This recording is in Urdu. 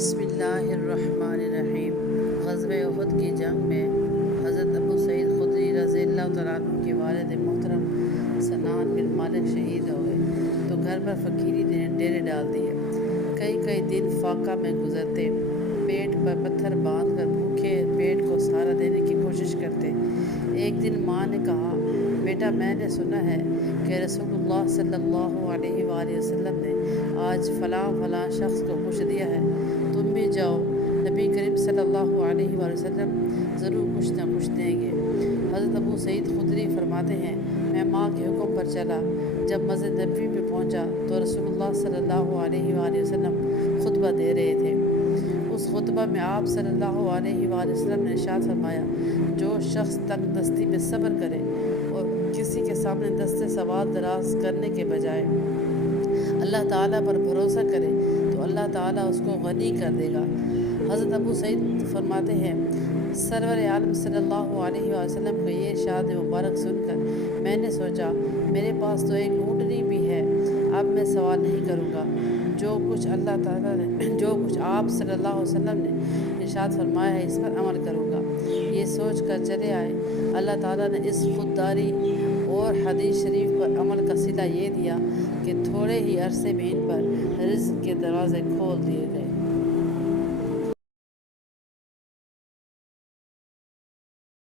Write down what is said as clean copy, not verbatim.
بسم اللہ الرحمن الرحیم۔ غزوہ احد کی جنگ میں حضرت ابو سعید خدری رضی اللہ تعالیٰ عنہ کے والد محترم سنان بن مالک شہید ہو گئے تو گھر پر فقیری نے ڈیرے ڈال دیے۔ کئی دن فاقہ میں گزرتے، پیٹ پر پتھر باندھ کر بھوکے پیٹ کو سہارا دینے کی کوشش کرتے۔ ایک دن ماں نے کہا، بیٹا میں نے سنا ہے کہ رسول اللہ صلی اللہ علیہ وآلہ وسلم نے آج فلاں شخص کو کچھ دیا ہے، تم بھی جاؤ، نبی کریم صلی اللہ علیہ وآلہ وسلم ضرور کچھ نہ کچھ دیں گے۔ حضرت ابو سعید خدری فرماتے ہیں، میں ماں کے حکم پر چلا۔ جب مسجد نبوی میں پہنچا تو رسول اللہ صلی اللہ علیہ وآلہ وسلم خطبہ دے رہے تھے۔ اس خطبہ میں آپ صلی اللہ علیہ وآلہ وسلم نے ارشاد فرمایا، جو شخص تنگ دستی میں صبر کرے اور کسی کے سامنے دست سوال دراز کرنے کے بجائے اللہ تعالیٰ پر بھروسہ کرے تو اللہ تعالیٰ اس کو غنی کر دے گا۔ حضرت ابو سعید فرماتے ہیں، سرور عالم صلی اللہ علیہ وسلم کا یہ ارشاد مبارک سن کر میں نے سوچا، میرے پاس تو ایک اونٹنی بھی ہے، اب میں سوال نہیں کروں گا۔ جو کچھ آپ صلی اللہ علیہ وسلم نے ارشاد فرمایا ہے اس پر عمل کروں گا۔ یہ سوچ کر چلے آئے۔ اللہ تعالیٰ نے اس خودداری اور حدیث شریف پر عمل کا صلہ یہ دیا کہ تھوڑے ہی عرصے میں ان پر رزق کے دروازے کھول دیے گئے۔